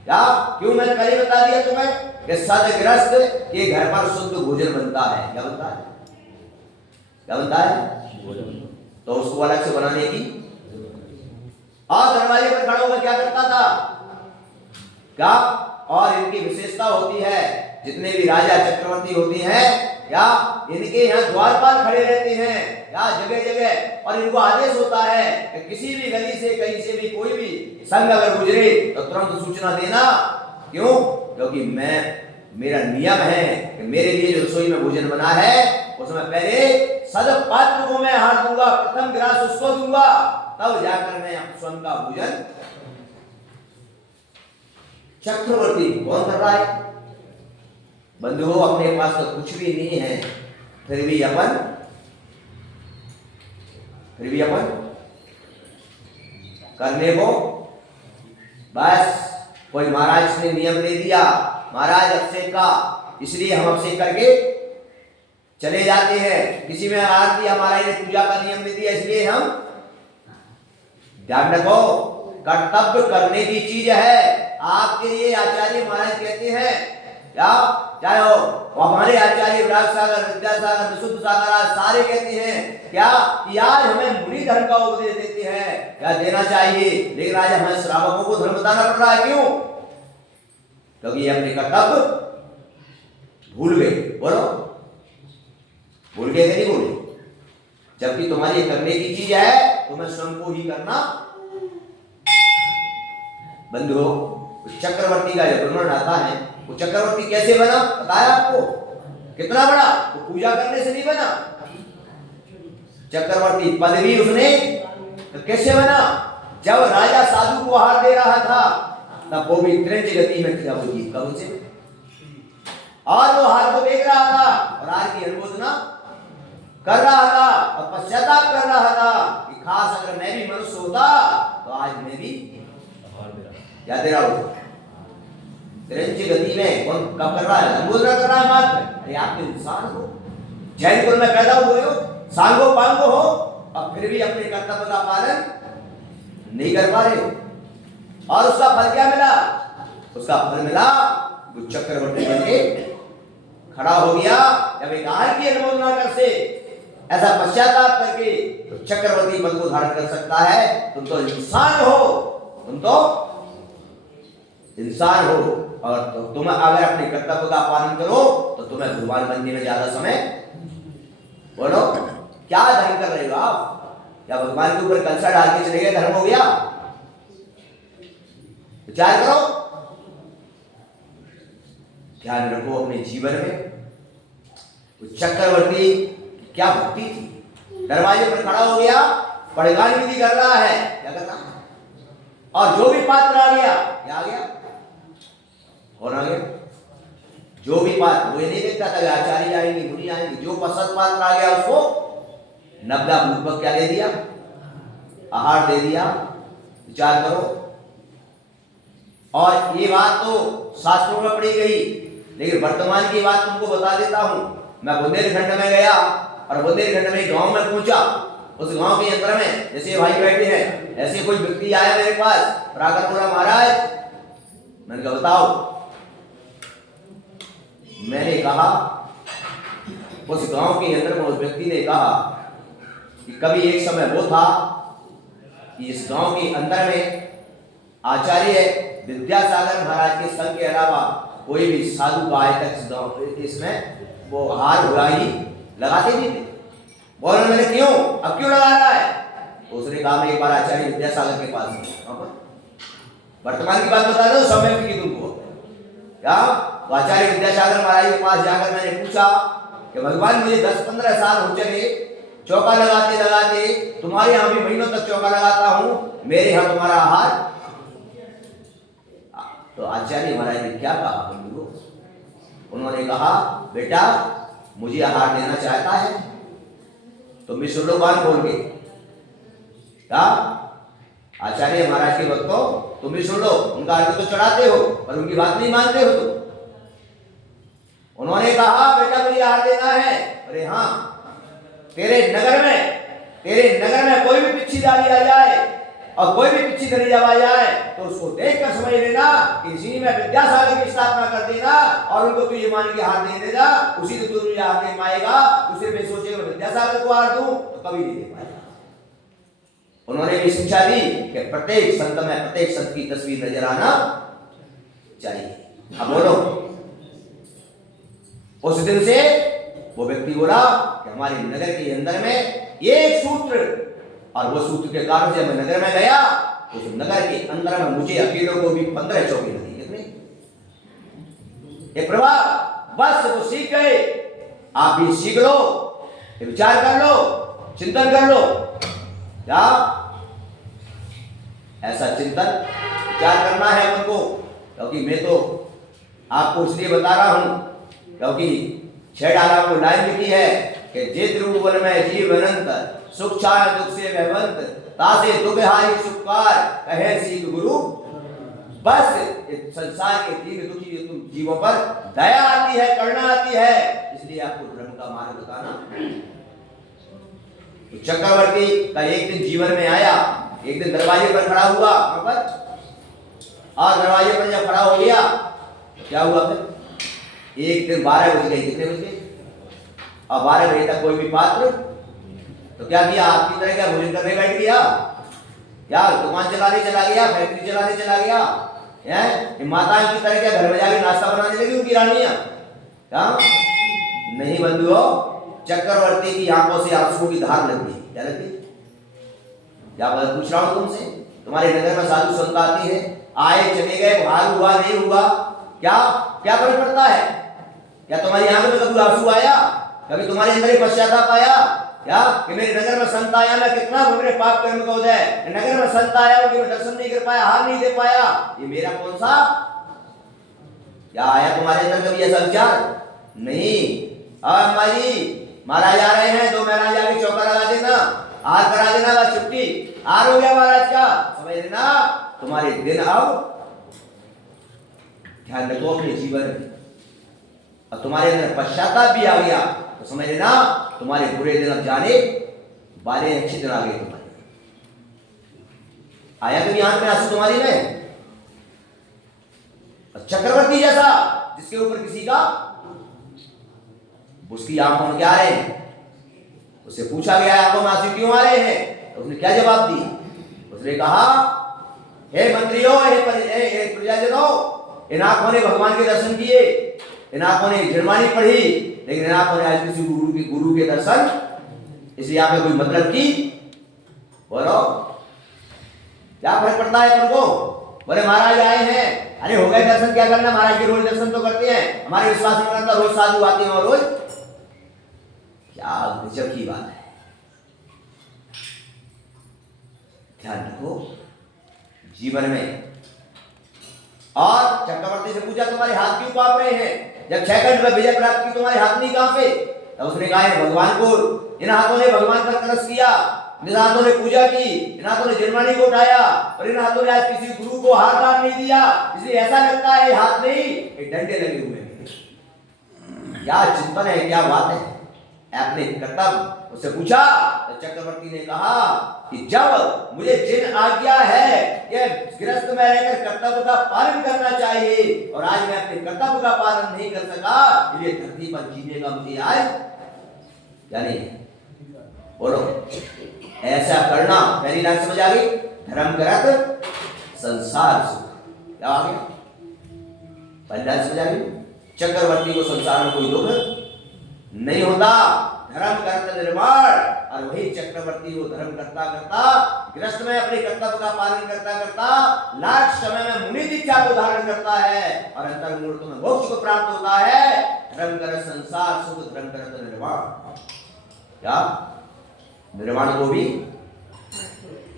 क्या क्यों? मैंने पहले बता दिया तुम्हें कि सदग्रस्त के घर पर शुद्ध भोजन बनता है। क्या बनता है? क्या बनता है? तो उसको अलग से बनाने की। और दरवाजे पर खड़ा होकर क्या करता था? क्या? और इनकी विशेषता होती है, जितने भी राजा चक्रवर्ती होते हैं या इनके यहाँ द्वारपाल खड़े रहते हैं या जगह जगह, और इनको आदेश होता है कि किसी भी गली से कहीं से भी कोई भी संग अगर गुजरे तो तुरंत सूचना देना। क्यों? क्योंकि मेरा नियम है कि मेरे लिए जो रसोई में भोजन बना है उसमें पहले सद पात्र को मैं हाथ दूंगा, प्रथम ग्रास उसको दूंगा, तब जाकर मैं स्वयं का भोजन। चक्रवर्ती कौन कर रहा है? बंधुओं, अपने पास तो कुछ भी नहीं है, फिर भी अपन करने को बस कोई महाराज ने नियम दे दिया, महाराज अभिषेक का, इसलिए हम अभिषेक करके चले जाते हैं। किसी में आरती हमारा ने पूजा का नियम दे दिया, इसलिए हम। ध्यान रखो, कर्तव्य करने की चीज है। आपके लिए आचार्य महाराज कहते हैं, क्या चाहे हो हमारे आचार्य विराट सागर, विद्यासागर, विशुद्ध सागर सारे कहते हैं क्या कि आज हमें मुनि धर्म का उपदेश देते हैं, क्या देना चाहिए, लेकिन आज हमें श्रावकों को धर्म बताना पड़ रहा है। क्यों? क्योंकि ये अपने कर्तव्य भूल गए। बोलो, भूल गए कि नहीं भूले? जबकि तुम्हारी करने की चीज है, तुम्हें स्वयं को ही करना। बंधुओं, चक्रवर्ती का जब वर्णन आता है, वो चक्रवर्ती कैसे बना बताया आपको? कितना बड़ा? वो पूजा करने से नहीं बना। चक्रवर्ती पद भी उसने तो कैसे बना? जब राजा साधु को आहार दे रहा था तब वो भी त्रिंच गति में था, वो जीव का मुझे, और वो हार को देख रहा था और हार की अनुमोदना कर रहा था और पश्चाताप कर रहा था कि खास अगर मैं भी मनुष्य होता तो आज मैं भी क्या दे रहा हूं। त्रिंच गति में कौन कब कर रहा है? अनुमोदना कर रहा है मात्र। अरे आप तो इंसान हो, जैन कुल में पैदा हुए हो, सांगो पांगो हो, और फिर भी अपने कर्तव्य का पालन नहीं कर पा रहे हो। और उसका फल क्या मिला? उसका फल मिला वो चक्रवर्ती बन के खड़ा हो गया। जब एक आहार की अनुमोदना कर से ऐसा पश्चाताप करके तो चक्रवर्ती पद को धारण कर सकता है। तुम तो इंसान हो, तुम तो इंसान हो, और तो तुम अगर अपने कर्तव्य का पालन करो तो तुम्हें भगवान बनने में ज्यादा समय, बोलो क्या धर्म कर रहे हो आप? या भगवान के ऊपर कलसा डाल के चले गए, धर्म हो गया? विचार करो, ध्यान रखो अपने जीवन में। चक्रवर्ती क्या भक्ति थी, दरवाजे पर खड़ा हो गया, पड़गान विधि कर रहा है, क्या कर रहा है, और जो भी पात्र आ गया, क्या आ गया, कौन आ गया? जो भी पात्र, वो ये नहीं देखता था आचार्य आएंगे, मुनि आएंगे, जो पसंद पात्र आ गया उसको नब्दा पूर्वक क्या दे दिया? आहार दे दिया। विचार करो। और ये बात तो शास्त्रों में पढ़ी गई, लेकिन वर्तमान की बात तुमको बता देता हूं। मैं बुंदेलखंड में गया और बुंदेलखंड में गांव में पहुंचा। उस गांव के अंदर में जैसे भाई बैठे हैं, ऐसे कोई व्यक्ति आया मेरे पास और आकर बोला, महाराज, मैंने कहा बताओ। मैंने कहा, उस गांव के अंदर में उस व्यक्ति ने कहा कि कभी एक समय वो था कि इस गांव के अंदर में आचार्य विद्यासागर महाराज के संग के अलावा कोई भी साधु का आज तक इसमें वो हार हुराई लगाते नहीं थे। बोले मैंने क्यों, अब क्यों लगा रहा है? तो उसने कहा मैं एक बार आचार्य विद्यासागर के पास गया। वर्तमान की बात बता दो, समय की तुमको क्या? आचार्य विद्यासागर महाराज के पास जाकर मैंने पूछा कि भगवान मुझे 10-15 साल हो चले चौका लगाते लगाते, तुम्हारे यहाँ भी महीनों तक चौका लगाता हूं, मेरे यहाँ तुम्हारा आहार। तो आचार्य महाराज ने क्या कहा? उन्होंने कहा, बेटा मुझे आहार देना चाहता है तो मैं सुन लो बात बोल के। क्या आचार्य महाराज के भक्तों, तुम भी सुन लो, उनका अर्थ तो चढ़ाते हो पर उनकी बात नहीं मानते हो तुम। उन्होंने कहा, बेटा मुझे आहार देना है। अरे हाँ, तेरे नगर में कोई भी पिच्छी डाली आ जाए और कोई भी पिच्छी धरी जब आ जाए तो उसको देखकर समझ लेना कि इसी में विद्यासागर की स्थापना कर देना और उनको तू ये मान के हाथ दे देना, उसी से तू मुझे हाथ दे पाएगा। उसे मैं सोचेगा विद्यासागर को हाथ दूं तो कभी नहीं दे पाएगा। उन्होंने भी शिक्षा दी कि प्रत्येक संत में प्रत्येक संत की तस्वीर नजर आना चाहिए। अब बोलो, उस दिन से वो व्यक्ति बोला कि हमारे नगर के अंदर में एक सूत्र, और वो सूत्र के कारण से मैं नगर में गया, उस नगर के अंदर में मुझे अकेलों को भी 15 चौकी लगी। कितने प्रभाव, बस वो सीख गए। आप भी सीख लो, विचार कर लो, चिंतन कर लो। क्या ऐसा चिंतन विचार करना है हमको? क्योंकि मैं तो आपको इसलिए बता रहा हूं क्योंकि 6 डाला को लाइन लिखी है कि जे त्रिभुवन में जीव अनंत, सुख छाय दुख से भयवंत, तासे दुख हारी सुखकार, कहे सीख गुरु। बस इस संसार के दीन दुखी तुम जीवों पर दया आती है, करुणा आती है, इसलिए आपको धर्म का मार्ग बताना। तो चक्रवर्ती का एक दिन जीवन में आया, एक दिन दरवाजे पर खड़ा हुआ वहां पर, और दरवाजे पर जब खड़ा हो गया तो क्या हुआ फिर? एक दिन 12 बज गए। कितने बजे? और 12 बजे तक कोई भी पात्र तो क्या किया? आपकी तरह क्या भोजन करने बैठ गया? क्या दुकान चलाने चला गया, फैक्ट्री चलाने चला गया? माता की तरह क्या घर में जाके नाश्ता बनाने लगी उनकी रानियां? क्या नहीं बंधुओं, चक्रवर्ती की आंखों से आंसुओं की धार लग गई। क्या लग गई? क्या पूछ रहा हूं तुमसे? तुम्हारे नगर में साधु संत आते हैं, आए चले गए, भाग हुआ नहीं हुआ, क्या क्या फर्क पड़ता है? क्या तुम्हारी आंखों में कभी आंसू आया? कभी तुम्हारे अंदर ही पश्चाताप आया? क्या कि मेरे नगर में संत आया, मैं कितना मेरे पाप कर्म का उदय, नगर में संत आया कि मैं दर्शन नहीं कर पाया, हार नहीं दे पाया, ये मेरा कौन सा, क्या आया तुम्हारे अंदर कभी ऐसा विचार? नहीं। अम्मा जी महाराज आ रहे हैं, 2 महीना जाके चौका लगा देना, हार करा देना, बस छुट्टी, हार हो गया महाराज का, समझ लेना तुम्हारे दिन अब ध्यान रखो अपने जीवन में, और तुम्हारे अंदर पश्चाताप भी आ गया तो समझ लेना तुम्हारे बुरे दिन अब जाने वाले, अच्छे दिन आ गए तुम्हारे। आया कभी आंख में आंसू तुम्हारी में? चक्रवर्ती जैसा जिसके ऊपर किसी का, उसकी आंखों में क्या आ रहे हैं, उससे पूछा गया आंखों में आंसू क्यों आ रहे हैं, तो उसने क्या जवाब दिया? उसने कहा हे मंत्रियों, हे प्रजाजनों, इन आंखों ने भगवान के दर्शन किए, इन आंखों ने जिरमानी पढ़ी, लेकिन इन आंखों ने आज किसी गुरु के दर्शन, इसलिए आपने कोई मतलब की, बोलो क्या फर्क पड़ता है तुमको? बोले महाराज आए हैं, अरे हो गए दर्शन, क्या करना, महाराज के रोज दर्शन तो करते हैं, हमारे विश्वास में करता, रोज साधु आते हैं और रोज, क्या गजब की बात है। ध्यान रखो जीवन में। और चक्रवर्ती से पूछा तुम्हारे हाथ क्यों कांप रहे हैं? जब 6 घंटे में विजय प्राप्त की तुम्हारे हाथ नहीं कांपे? तब उसने कहा भगवान को, इन हाथों ने भगवान पर कलश किया, इन हाथों ने पूजा की, इन हाथों ने जिरमानी को उठाया, और इन हाथों ने आज किसी गुरु को हाथ दान नहीं दिया, इसलिए ऐसा लगता है हाथ नहीं, ये डंडे लगे हुए हैं। क्या चिंतन है, क्या बात है। आपने कर्तव्य उससे पूछा तो चक्रवर्ती ने कहा कि जब मुझे जिन आज्ञा है कि गृहस्थ में रहकर कर्तव्य का पालन करना चाहिए, और आज मैं अपने कर्तव्य का पालन नहीं कर सका, इसलिए धरती पर जीने का मुझे आज क्या नहीं है। बोलो ऐसा करना, पहली लाइन समझ आ गई? धर्म करत संसार सुख, क्या आ गया? पहली लाइन समझ आ गई? चक्रवर्ती को संसार में कोई दुख नहीं होता, धर्म करत निर्माण, और वही चक्रवर्ती वो धर्म करता करता, गृहस्थ में अपने कर्तव्य का पालन करता करता, लाख समय में मुनि दीक्षा को धारण करता है, और अंतर मूर्त में मोक्ष को प्राप्त होता है। धर्म करत संसार सुख, धर्म करत निर्माण, क्या निर्माण को भी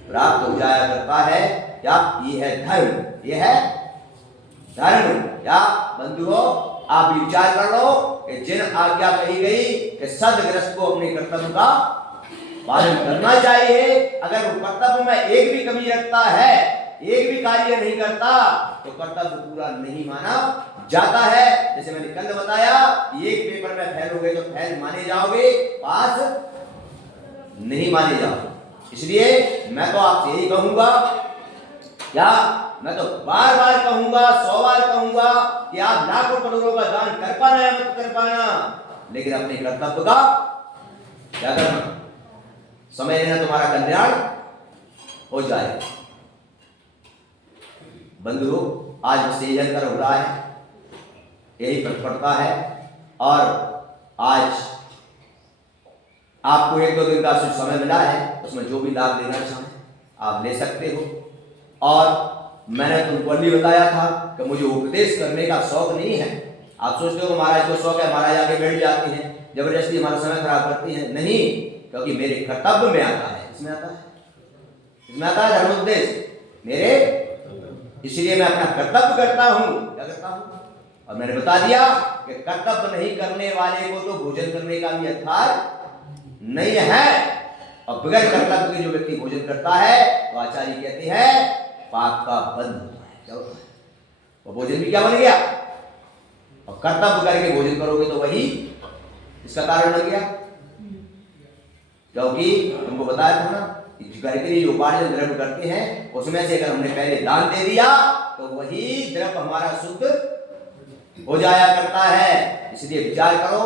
प्राप्त हो जाया करता है। क्या ये है धर्म, ये है धर्म। क्या बंधुओं आप विचार कर लो कि जिन आज्ञा कही गई कि सदगृहस्थ को अपने कर्तव्य का पालन करना चाहिए, अगर वो कर्तव्य में एक भी कमी रखता है, एक भी कार्य नहीं करता, तो कर्तव्य पूरा नहीं माना जाता है। जैसे मैंने कल बताया, एक पेपर में फेल हो गए तो फेल माने जाओगे, पास नहीं माने जाओगे। इसलिए मैं तो आपसे यही कहूंगा, क्या मैं तो बार बार कहूंगा, 100 बार कहूंगा कि आप लाखों करोड़ों का दान कर पाना या मत कर पाना, लेकिन अपने कर्तव्य का क्या करना, समय लेना, तुम्हारा कल्याण हो जाए। बंधुओं आज बस यही जानकर हो रहा है, यही पड़ता है, और आज आपको 1-2 दिन का समय मिला है, उसमें जो भी लाभ लेना चाहें आप ले सकते हो। और मैंने तुमको अभी बताया था कि मुझे उपदेश करने का शौक नहीं है। आप सोचते हो महाराज को शौक है, महाराज आके बैठ जाते हैं, जबरदस्ती हमारा समय खराब करती है। नहीं, क्योंकि मेरे कर्तव्य में आता है, इसमें आता है, इसमें आता है धर्मोपदेश मेरे, इसलिए मैं अपना कर्तव्य करता हूं। क्या करता हूं? और मैंने बता दिया कि कर्तव्य नहीं करने वाले को तो भोजन करने का भी अधिकार नहीं है, और बगैर कर्तव्य के जो व्यक्ति भोजन करता है तो आचार्य कहते हैं पाप का बंध होता है। क्या होता है? और भोजन भी क्या बन गया, और कर्तव्य करके भोजन करोगे तो वही इसका कारण बन गया। क्योंकि तुमको बताया था ना, घर के लिए जो उपार्जन द्रव्य करते हैं उसमें से अगर हमने पहले दान दे दिया तो वही द्रव्य हमारा शुद्ध हो जाया करता है। इसलिए विचार करो,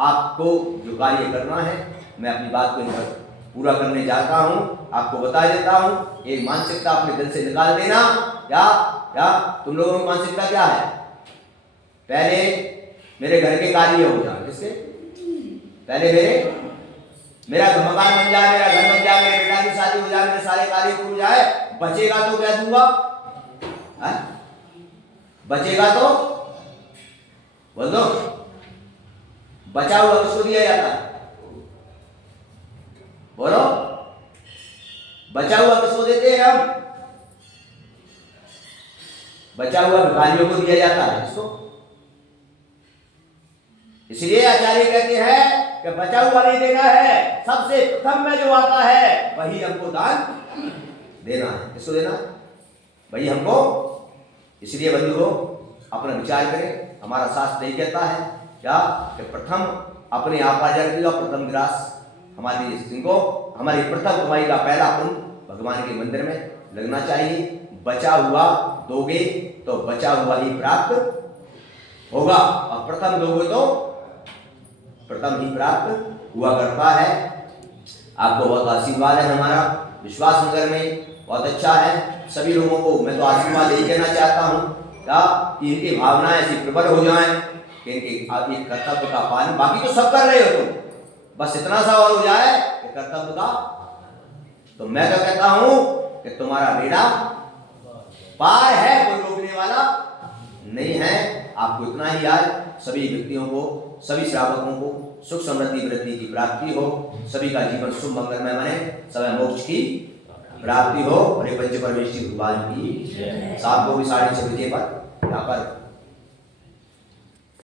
आपको जो कार्य करना है, मैं अपनी बात को पूरा करने जाता हूं, आपको बता देता हूं। एक मानसिकता अपने दिल से निकाल देना। क्या क्या तुम लोगों की मानसिकता क्या है? पहले मेरे घर के कार्य हो जाए, किसके? पहले मेरा मकान बन जाए, मेरा घर बन जाए, मेरे बेटा की शादी हो जाए, मेरे सारे कार्य पूरे हो जाए, बचेगा तो क्या दूंगा? बचेगा तो बोल दो, बचा हुआ किसको दिया जाता है? बोलो, बचा हुआ किसको देते हैं हम? बचा हुआ भिखारियों को दिया जाता है इसको। इसलिए आचार्य कहते हैं कि बचा हुआ नहीं देना है, सबसे प्रथम में जो आता है वही हमको दान देना है। किसको देना? वही हमको। इसलिए बंधुओं अपना विचार करें, हमारा शास्त्र यही कहता है क्या कि प्रथम अपने आप आ जाएगा, प्रथम ग्रास हमारी इनको, हमारी प्रथम कमाई का पहला पुण्य भगवान के मंदिर में लगना चाहिए। बचा हुआ दोगे तो बचा हुआ ही प्राप्त होगा, और प्रथम दोगे तो प्रथम ही प्राप्त हुआ करता है। आपको बहुत आशीर्वाद है, हमारा विश्वास नगर में बहुत अच्छा है। सभी लोगों को मैं तो आशीर्वाद यही कहना चाहता हूँ क्या कि इनकी भावनाएं ऐसी प्रबल हो जाएं कि इनके आप एक कर्तव्य का पालन, बाकी तो सब कर रहे हो तुम, बस इतना सा और हो जाए कि कर्तव्य का। तो मैं तो कहता हूँ कि तुम्हारा बेड़ा पार है, कोई रोकने वाला नहीं है। आपको इतना ही आज सभी व्यक्तियों को, सभी श्रावकों को सुख समृद्धि वृद्धि की प्राप्ति हो, सभी का जीवन शुभ मंगलमय बने, सभी मोक्ष की प्राप्ति हो। और पंच परमेश्वरी भगवान की 7 को भी 6:30 बजे पर यहाँ पर